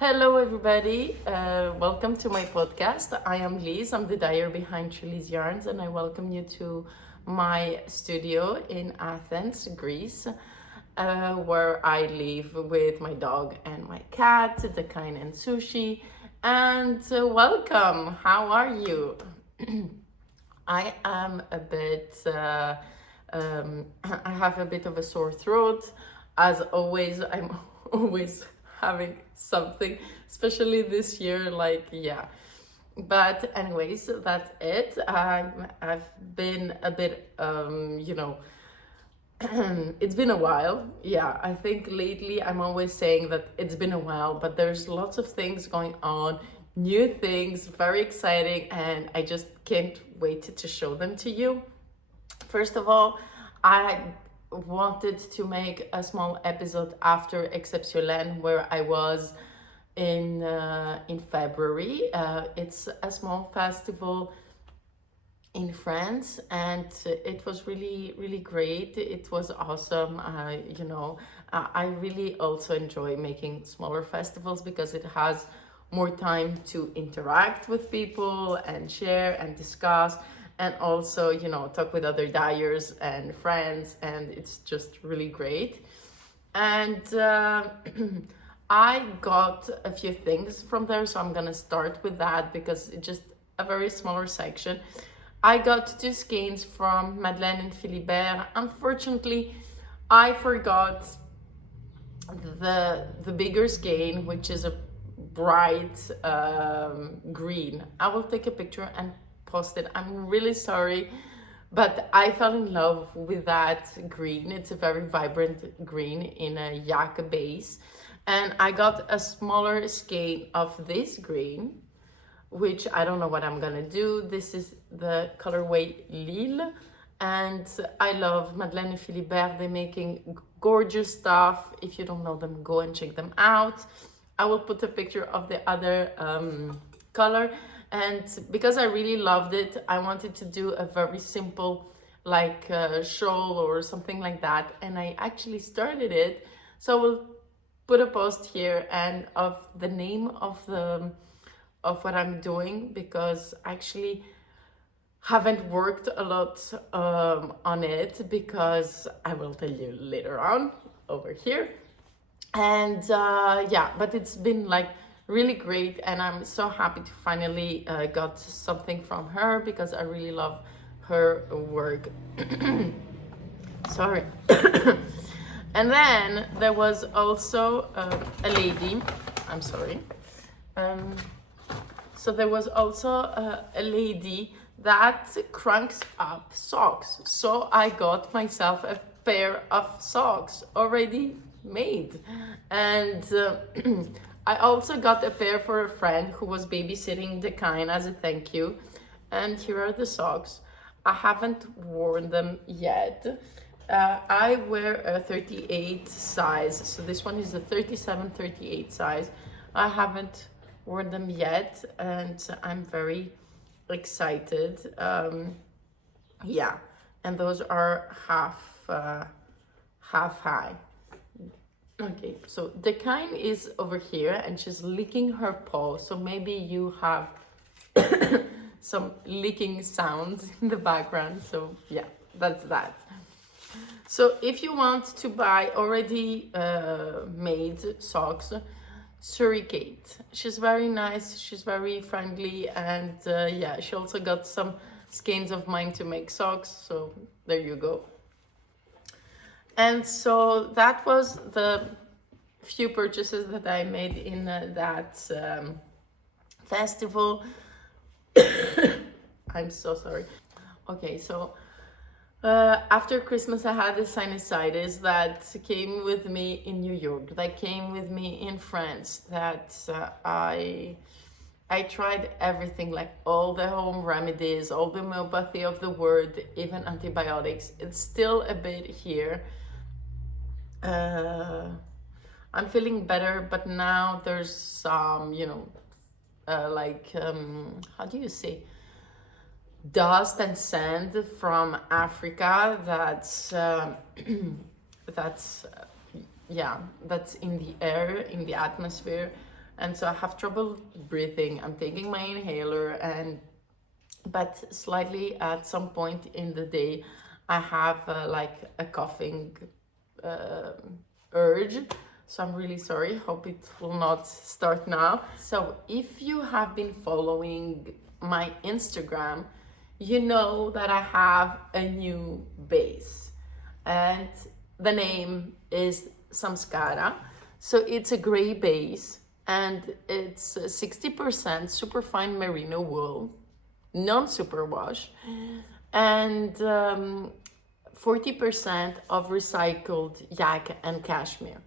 Hello, everybody. Welcome to my podcast. I am Liz. I'm the dyer behind Chili's Yarns, and I welcome you to my studio in Athens, Greece, where I live with my dog and my cat, Dakine and Sushi. And welcome. How are you? I am a bit. I have a bit of a sore throat. As always, I'm always having something, especially this year. But anyways, that's it. I've been a bit, it's been a while. Yeah, I think lately I'm always saying that it's been a while, but there's lots of things going on, new things, very exciting, and I just can't wait to show them to you. First of all, I wanted to make a small episode after Exceptionnel where I was in February. It's a small festival in France, and it was really great. It was awesome. I really also enjoy making smaller festivals because it has more time to interact with people and share and discuss, and also talk with other dyers and friends, and it's just really great. And I got a few things from there, so I'm gonna start with that because it's just a very smaller section. I got two skeins from Madeleine and Filibert. Unfortunately, I forgot the bigger skein, which is a bright green. I will take a picture and post it. I'm really sorry, but I fell in love with that green. It's a very vibrant green in a yak base. And I got a smaller skein of this green, which I don't know what I'm gonna do. This is the colorway Lille, and I love Madeleine and Philibert. They're making gorgeous stuff. If you don't know them, go and check them out. I will put a picture of the other color, and because I really loved it, I wanted to do a very simple shawl or something like that, and I actually started it. So I will put a post here and of the name of what I'm doing, because I actually haven't worked a lot on it, because I will tell you later on over here. And but it's been really great, and I'm so happy to finally got something from her because I really love her work. Sorry. And then there was also a lady, I'm sorry. So there was also a lady that cranks up socks. So I got myself a pair of socks already made. And I also got a pair for a friend who was babysitting the kind as a thank you. And here are the socks. I haven't worn them yet. I wear a 38 size, so this one is the 37-38 size. I haven't worn them yet, and I'm very excited. And those are half high. Okay, so the kind is over here, and she's licking her paw, so maybe you have some licking sounds in the background. So yeah, that's that. So if you want to buy already made socks, Surricate. She's very nice, she's very friendly, and she also got some skeins of mine to make socks, so there you go. And so that was the few purchases that I made in that festival. I'm so sorry. Okay, so after Christmas, I had a sinusitis that came with me in New York, that came with me in France, that I tried everything, like all the home remedies, all the homeopathy of the world, even antibiotics. It's still a bit here. I'm feeling better, but now there's some, how do you say? Dust and sand from Africa that's that's in the air, in the atmosphere, and so I have trouble breathing. I'm taking my inhaler, but slightly at some point in the day I have like a coughing urge. So I'm really sorry, hope it will not start now. So if you have been following my Instagram, you know that I have a new base, and the name is Samskara. So it's a gray base, and it's 60% superfine merino wool, non-superwash, and 40% of recycled yak and cashmere.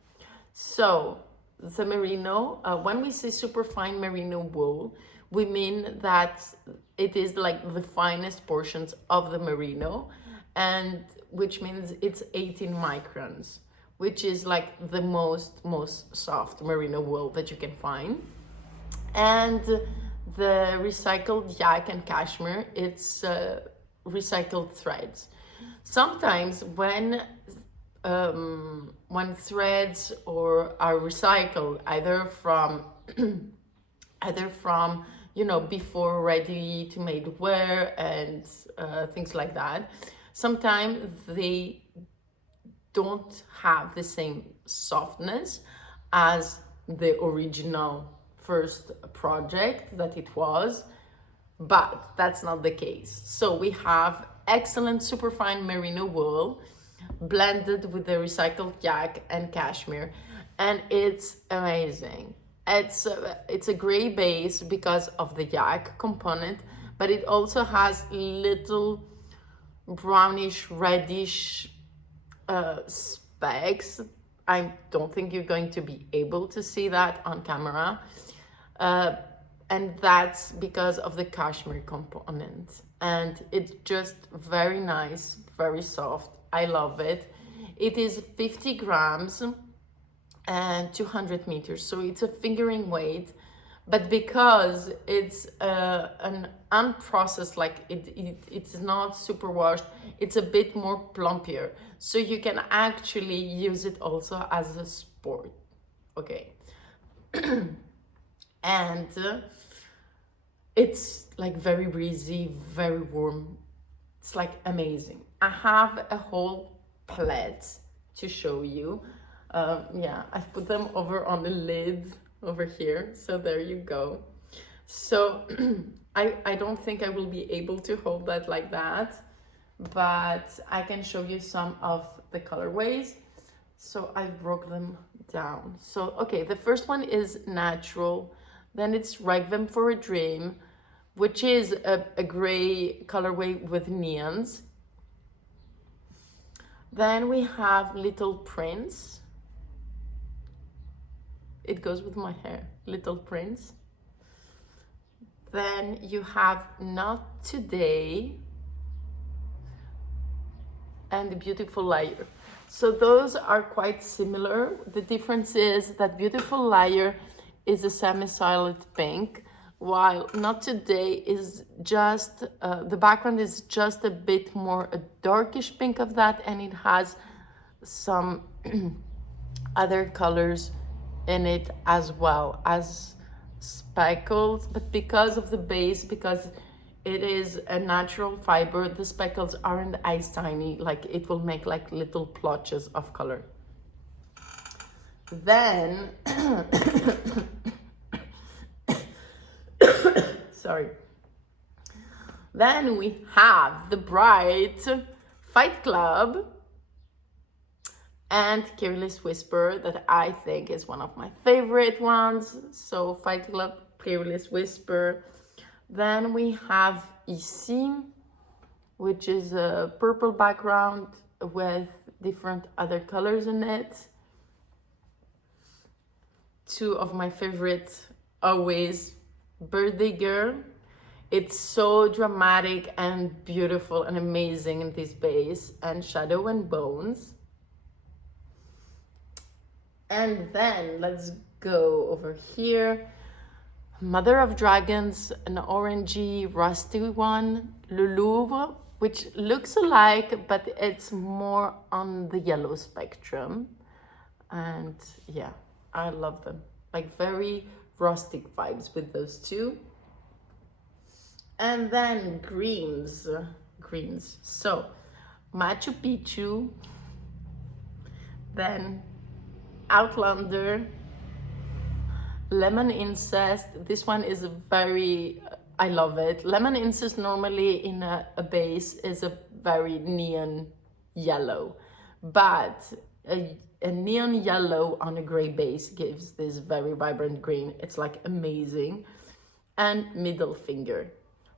So the merino, when we say superfine merino wool, we mean that it is like the finest portions of the merino, and which means it's 18 microns, which is like the most soft merino wool that you can find. And the recycled yak and cashmere, it's recycled threads. Sometimes when threads are recycled, either from before ready to made wear and things like that, sometimes they don't have the same softness as the original first project that it was, but that's not the case. So we have excellent superfine merino wool blended with the recycled yak and cashmere, and it's amazing. It's a gray base because of the yak component, but it also has little brownish reddish specks. I don't think you're going to be able to see that on camera, and that's because of the cashmere component, and it's just very nice, very soft. I love it. It is 50 grams and 200 meters, so it's a fingering weight, but because it's an unprocessed, like it's not super washed, it's a bit more plumpier, so you can actually use it also as a sport. Okay. And it's like very breezy, very warm. It's like amazing. I have a whole palette to show you. Yeah, I've put them over on the lid over here, so there you go. So I don't think I will be able to hold that like that, but I can show you some of the colorways. So I broke them down. So okay, the first one is natural, then it's Requiem for a Dream, which is a gray colorway with neons. Then we have Little Prince. It goes with my hair, Little Prince. Then you have Not Today and the Beautiful Liar. So those are quite similar. The difference is that Beautiful Liar is a semi-solid pink, while Not Today is just, the background is just a bit more a darkish pink of that, and it has some other colors in it as well as speckles, but because of the base, because it is a natural fiber, the speckles aren't as tiny, like it will make like little plotches of color. Then sorry. Then we have the bright Fight Club and Careless Whisper, that I think is one of my favorite ones. So Fight Club, Careless Whisper. Then we have Ici, which is a purple background with different other colors in it. Two of my favorites, always Birthday Girl. It's so dramatic and beautiful and amazing in this base, and Shadow and Bones. And then let's go over here. Mother of Dragons, an orangey rusty one, Louvre, which looks alike, but it's more on the yellow spectrum. And yeah, I love them. Like very rustic vibes with those two. And then greens. So Machu Picchu, then Outlander, lemon incest. This one is very, I love it. Lemon incest normally in a base is a very neon yellow, but a neon yellow on a gray base gives this very vibrant green. It's like amazing. And middle finger.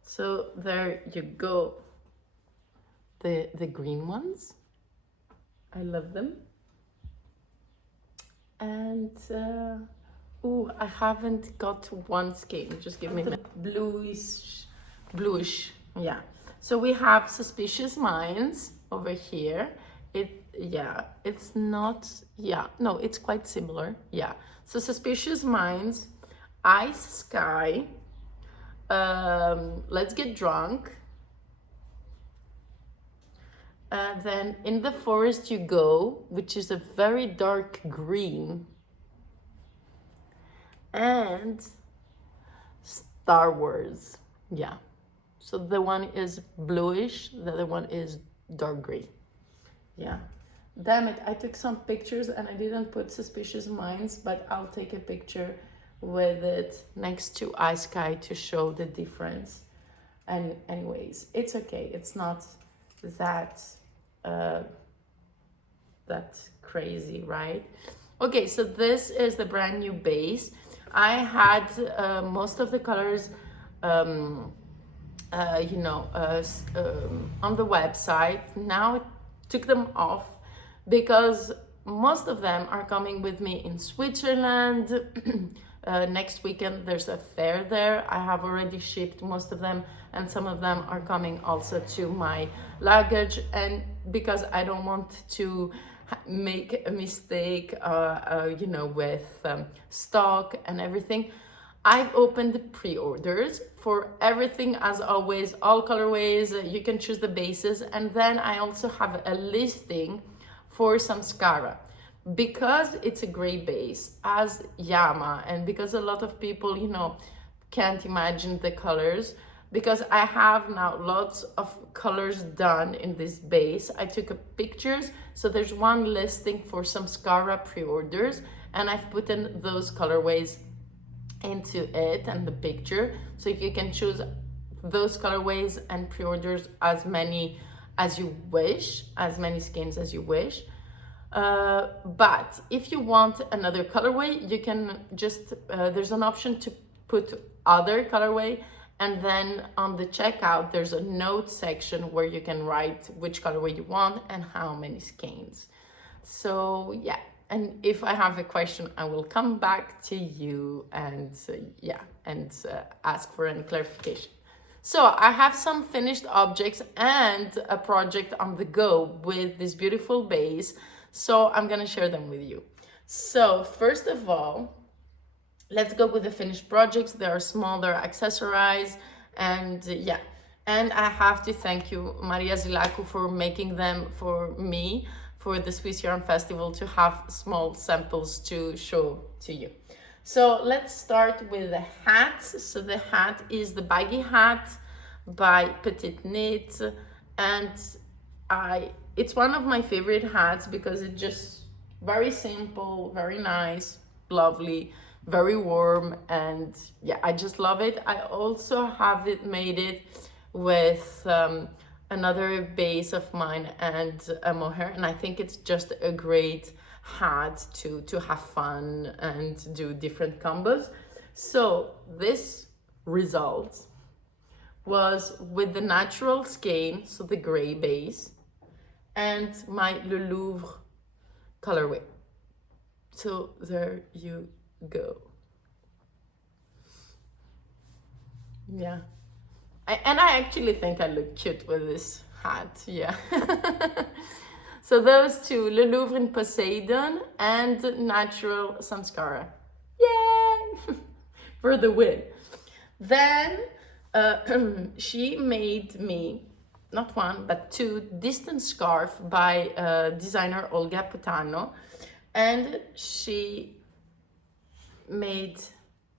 So there you go. The green ones. I love them. And oh, I haven't got one skein. Just give me a bluish. Yeah. So we have Suspicious Minds over here. It's not. Yeah, no, it's quite similar. Yeah. So Suspicious Minds, Ice Sky. Let's Get Drunk. Then In the Forest You Go, which is a very dark green. And Star Wars. Yeah. So the one is bluish, the other one is dark green. Yeah. Damn it, I took some pictures and I didn't put Suspicious Minds, but I'll take a picture with it next to Ice Sky to show the difference. And anyways, it's okay. It's not that that's crazy, right? Okay, so this is the brand new base. I had most of the colors on the website. Now I took them off because most of them are coming with me in Switzerland. Next weekend there's a fair there. I have already shipped most of them, and some of them are coming also to my luggage. And because I don't want to make a mistake, with stock and everything, I've opened the pre-orders for everything as always, all colorways. You can choose the bases, and then I also have a listing for Samskara. Because it's a gray base as Yama, and because a lot of people, can't imagine the colors, because I have now lots of colors done in this base. I took pictures, so there's one listing for Samskara pre-orders, and I've put in those colorways into it and the picture, so you can choose those colorways and pre-orders as many as you wish, as many skins as you wish. But if you want another colorway, you can just there's an option to put other colorway, and then on the checkout there's a note section where you can write which colorway you want and how many skeins. So yeah, and if I have a question, I will come back to you and ask for any clarification. So I have some finished objects and a project on the go with this beautiful base. So I'm gonna share them with you. So first of all, let's go with the finished projects. They are small, they're accessorized, and and I have to thank you, Maria Zilaku, for making them for me for the Swiss Yarn Festival, to have small samples to show to you. So let's start with the hats. So the hat is the Baggy hat by Petite, and it's one of my favorite hats because it's just very simple, very nice, lovely, very warm, and I just love it. I also have made it with another base of mine and a mohair, and I think it's just a great hat to have fun and do different combos. So this result was with the natural skein, so the gray base, and my Louvre colorway. So there you go. Yeah. I actually think I look cute with this hat, yeah. So those two, Le Louvre in Poseidon and natural Samskara. Yay! For the win. Then she made me not one, but two distant scarf by designer Olga Putano. And she made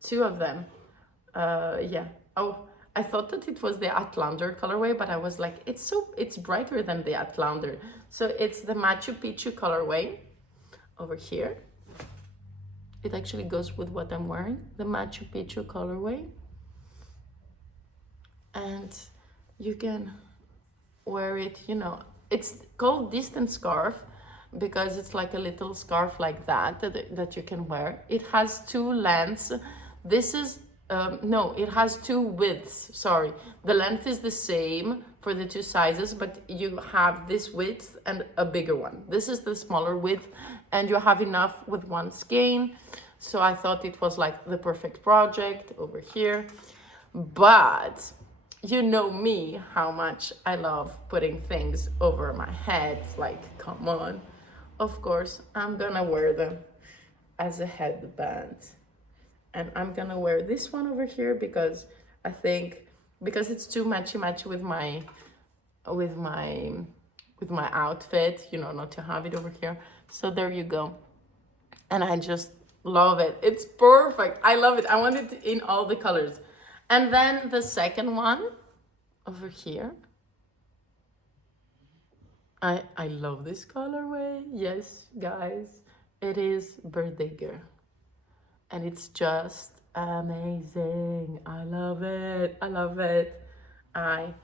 two of them. Yeah. Oh, I thought that it was the Outlander colorway, but I was like, it's brighter than the Outlander. So it's the Machu Picchu colorway over here. It actually goes with what I'm wearing, the Machu Picchu colorway. And you can wear it, you know, it's called distant scarf because it's like a little scarf like that you can wear. It has two lengths. This is no, it has two widths, sorry. The length is the same for the two sizes, but you have this width and a bigger one. This is the smaller width, and you have enough with one skein. So I thought it was like the perfect project over here. But you know me, how much I love putting things over my head. Like, come on. Of course, I'm gonna wear them as a headband. And I'm gonna wear this one over here because I think, because it's too matchy with my outfit, you know, not to have it over here. So there you go. And I just love it. It's perfect. I love it. I want it in all the colors. And then the second one over here. I love this colorway. Yes, guys, it is Birthday Girl. And it's just amazing. I love it. I love it. I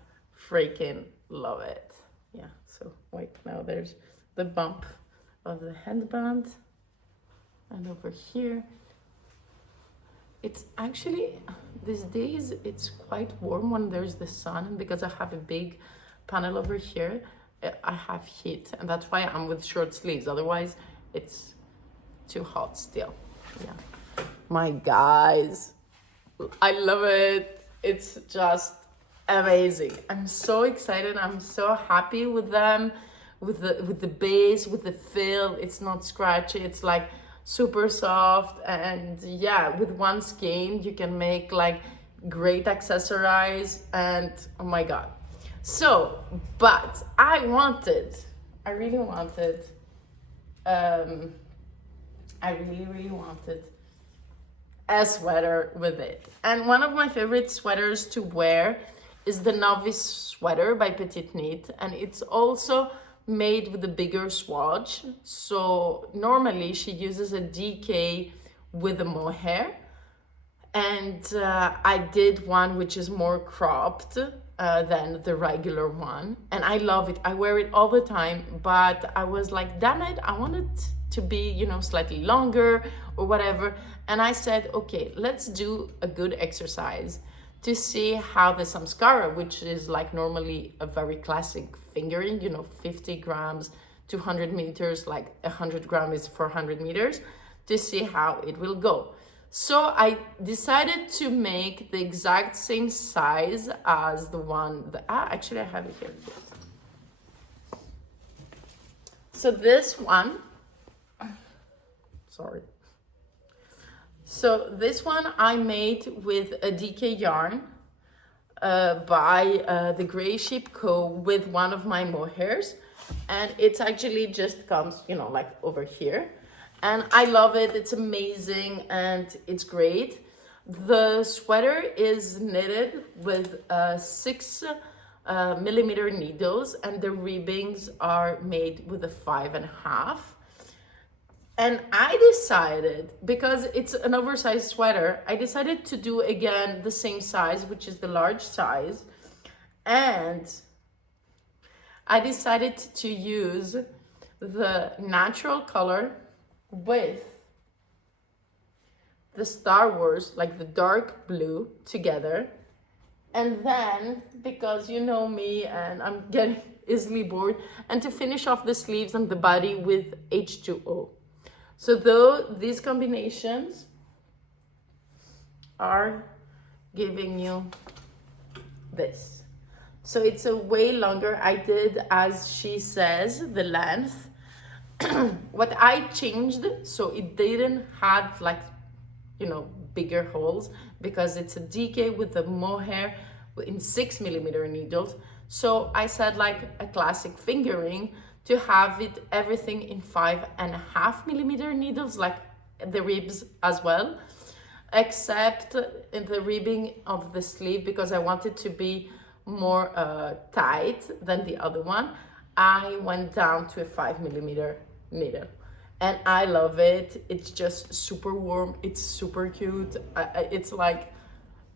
freaking love it. Yeah, so wait, now there's the bump of the headband. And over here, it's actually, these days, it's quite warm when there's the sun. And because I have a big panel over here, I have heat. And that's why I'm with short sleeves. Otherwise, it's too hot still. Yeah. My guys, I love it. It's just amazing. I'm so excited. I'm so happy with them, with the base, with the fill. It's not scratchy. It's like super soft, and yeah, with one skein you can make like great accessorize. And oh my god. So, but I really wanted a sweater with it. And one of my favorite sweaters to wear is the Novice sweater by Petite, and it's also made with a bigger swatch. So normally she uses a DK with a mohair, and I did one which is more cropped than the regular one, and I love it. I wear it all the time, but I was like, damn it, I want it to be, you know, slightly longer or whatever. And I said, okay, let's do a good exercise to see how the Samskara, which is like normally a very classic fingering, you know, 50 grams, 200 meters, like 100 grams is 400 meters, to see how it will go. So I decided to make the exact same size as the one that, actually I have it here. So this one, sorry. So this one I made with a DK yarn by the Gray Sheep Co. with one of my mohairs, and it's actually just comes, you know, like over here, and I love it. It's amazing and it's great. The sweater is knitted with 6 millimeter needles, and the ribbings are made with a 5.5. And I decided, because it's an oversized sweater, I decided to do again the same size, which is the large size. And I decided to use the natural color with the Star Wars, like the dark blue, together. And then, because you know me and I'm getting easily bored, and to finish off the sleeves and the body with H2O. So though these combinations are giving you this. So it's a way longer. I did, as she says, the length. What I changed, so it didn't have like, you know, bigger holes, because it's a DK with the mohair in 6 millimeter needles. So I said like a classic fingering, to have it everything in 5.5 millimeter needles, like the ribs as well. except in the ribbing of the sleeve, because I wanted to be more tight than the other one. I went down to a 5mm needle, and I love it. It's just super warm, it's super cute, it's like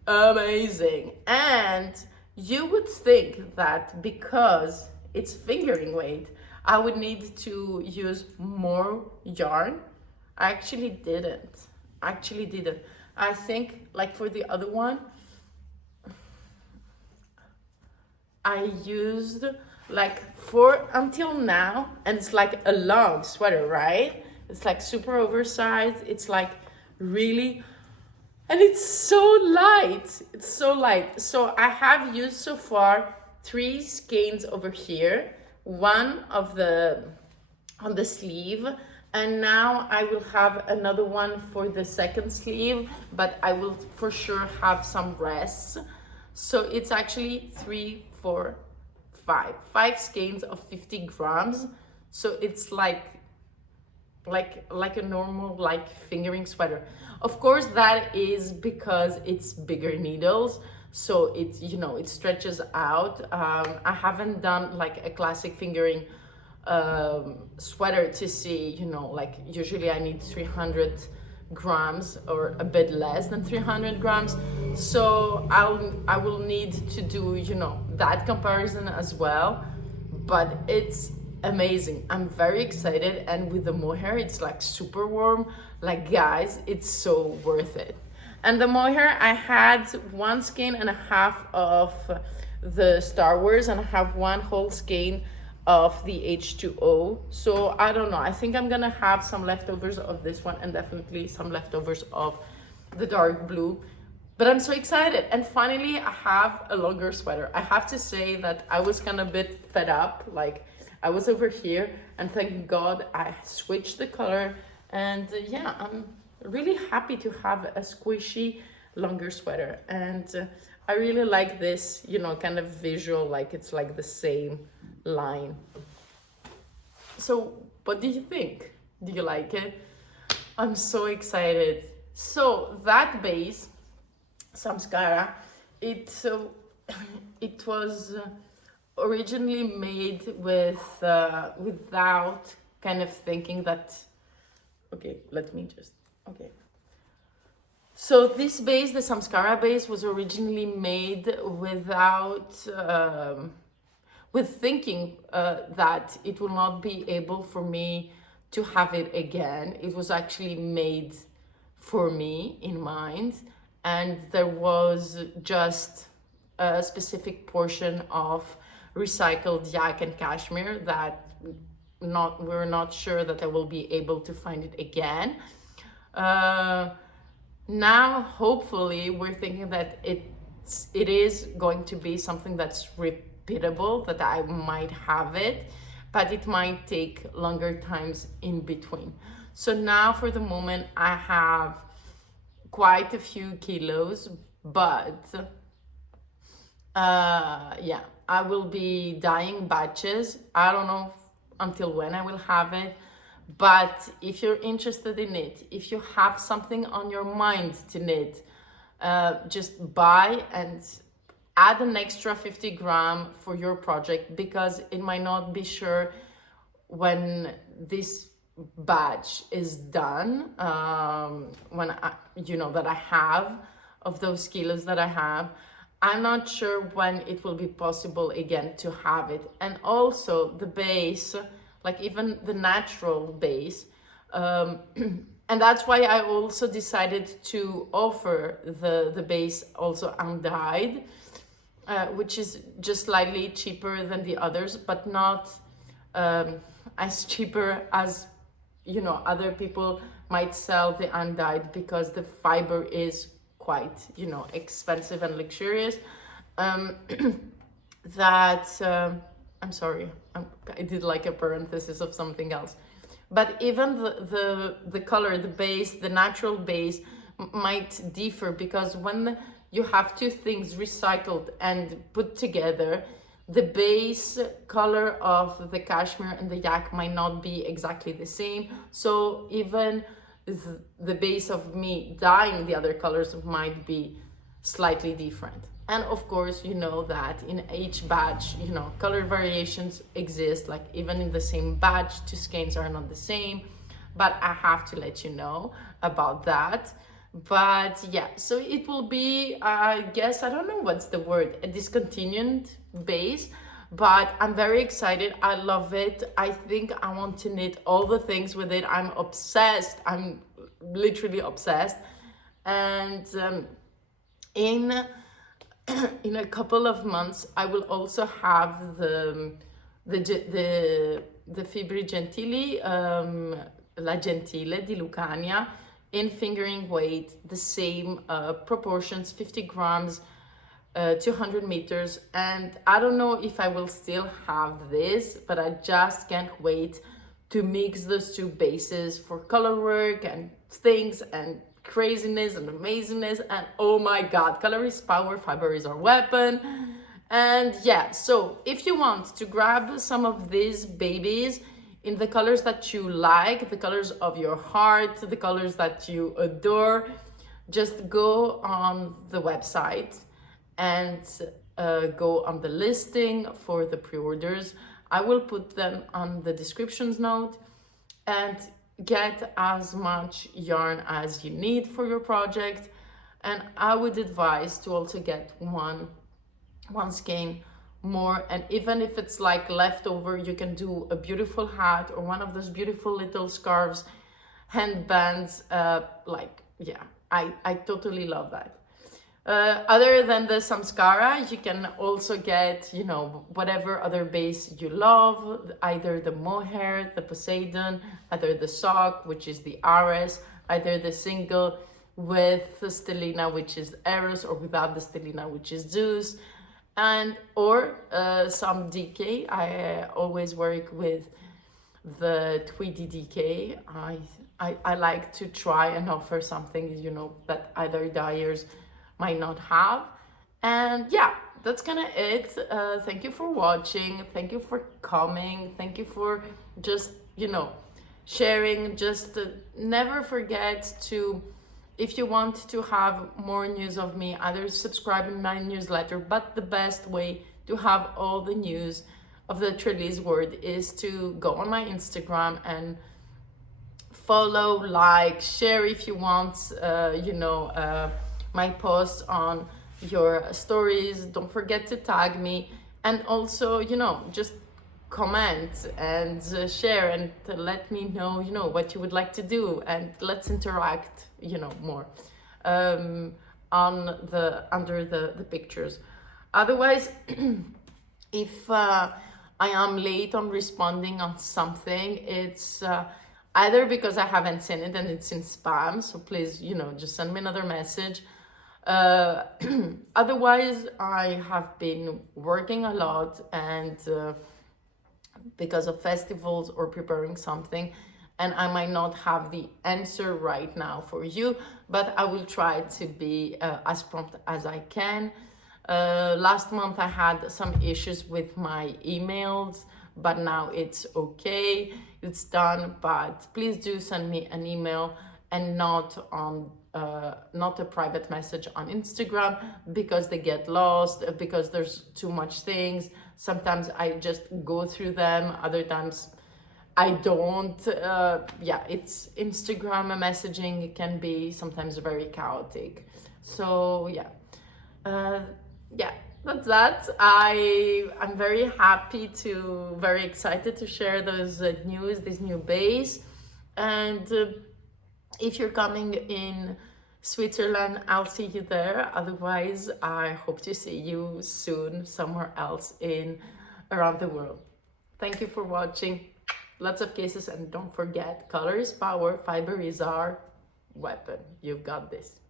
amazing. And you would think that because it's fingering weight, I would need to use more yarn. I actually didn't. I think, like for the other one, I used like for until now, and it's like a long sweater, right? It's like super oversized. It's like really, and it's so light. It's so light. So I have used so far 3 skeins over here, one of the on the sleeve, and now I will have another one for the second sleeve, but I will for sure have some rests. So it's actually 3, 4, 5 skeins of 50 grams. So it's like a normal like fingering sweater. Of course, that is because it's bigger needles, so it, you know, it stretches out. I haven't done like a classic fingering sweater to see, you know, like usually I need 300 grams or a bit less than 300 grams. So I will need to do, you know, that comparison as well. But it's amazing. I'm very excited, and with the mohair, it's like super warm. Like guys, it's so worth it. And the mohair, I had 1 skein and a half of the Star Wars, and I have 1 whole skein of the H2O. So I don't know, I think I'm gonna have some leftovers of this one, and definitely some leftovers of the dark blue. But I'm so excited, and finally I have a longer sweater. I have to say that I was kind of a bit fed up, like I was over here, and thank God I switched the color. And yeah, I'm really happy to have a squishy longer sweater. And I really like this, you know, kind of visual, like it's like the same line. So what do you think? Do you like it? I'm so excited. So that base, Samskara, it was originally made with without kind of thinking that, okay, let me just, okay. So this base, the Samskara base, was originally made without with thinking that it will not be able for me to have it again. It was actually made for me in mind, and there was just a specific portion of recycled yak and cashmere that we're not sure that I will be able to find it again. Now hopefully we're thinking that it is going to be something that's repeatable, that I might have it, but it might take longer times in between. So now for the moment I have quite a few kilos, but yeah, I will be dyeing batches. I don't know until when I will have it, but if you're interested in it, if you have something on your mind to knit, just buy and add an extra 50 gram for your project, because it might not be sure when this batch is done, when I, you know, that I have of those kilos that I have, I'm not sure when it will be possible again to have it. And also the base, like even the natural base, and that's why I also decided to offer the base also undyed, which is just slightly cheaper than the others, but not as cheaper as, you know, other people might sell the undyed, because the fiber is quite, you know, expensive and luxurious. I'm sorry, I did like a parenthesis of something else. But even the color, the base, the natural base might differ, because when you have two things recycled and put together, the base color of the cashmere and the yak might not be exactly the same. So even the base of me dyeing the other colors might be slightly different. And of course, you know that in each batch, you know, color variations exist, like even in the same batch, two skeins are not the same, but I have to let you know about that. But yeah, so it will be, I guess, I don't know what's the word, a discontinued base, but I'm very excited. I love it. I think I want to knit all the things with it. I'm obsessed. I'm literally obsessed. And in a couple of months, I will also have the Fibri Gentili, La Gentile di Lucania, in fingering weight, the same proportions, 50 grams, 200 meters. And I don't know if I will still have this, but I just can't wait to mix those two bases for color work and things and craziness and amazingness. And oh my god, color is power, fiber is our weapon. And yeah, so if you want to grab some of these babies in the colors that you like, the colors of your heart, the colors that you adore, just go on the website and go on the listing for the pre-orders. I will put them on the descriptions note, and get as much yarn as you need for your project. And I would advise to also get one skein more, and even if it's like leftover, you can do a beautiful hat or one of those beautiful little scarves, handbands, like, yeah, I totally love that. Other than the Samskara, you can also get, you know, whatever other base you love, either the mohair, the Poseidon, either the sock, which is the Ares, either the single with the Stellina, which is Eros, or without the Stellina, which is Zeus, and or some DK. I always work with the Tweedy DK. I like to try and offer something, you know, that other dyers might not have. And yeah, that's kind of it. Thank you for watching. Thank you for coming. Thank you for just, you know, sharing. Just never forget to, if you want to have more news of me, either subscribe in my newsletter, but the best way to have all the news of the Trellis World is to go on my Instagram and follow, like, share if you want, you know, my posts on your stories. Don't forget to tag me, and also, you know, just comment and share and let me know, you know, what you would like to do, and let's interact, you know, more on the under the pictures. Otherwise, if I am late on responding on something, it's either because I haven't seen it and it's in spam, so please, you know, just send me another message. Otherwise, I have been working a lot, and because of festivals or preparing something, and I might not have the answer right now for you, but I will try to be as prompt as I can. Last month I had some issues with my emails, but now it's okay, it's done. But please do send me an email, and not on not a private message on Instagram, because they get lost, because there's too much things. Sometimes I just go through them, other times I don't. Yeah, it's Instagram messaging, it can be sometimes very chaotic. So yeah, yeah, that's that. I'm very happy to, very excited to share those news, this new base. And if you're coming in Switzerland, I'll see you there. Otherwise, I hope to see you soon somewhere else around the world. Thank you for watching. Lots of kisses, and don't forget, color is power, fiber is our weapon. You've got this.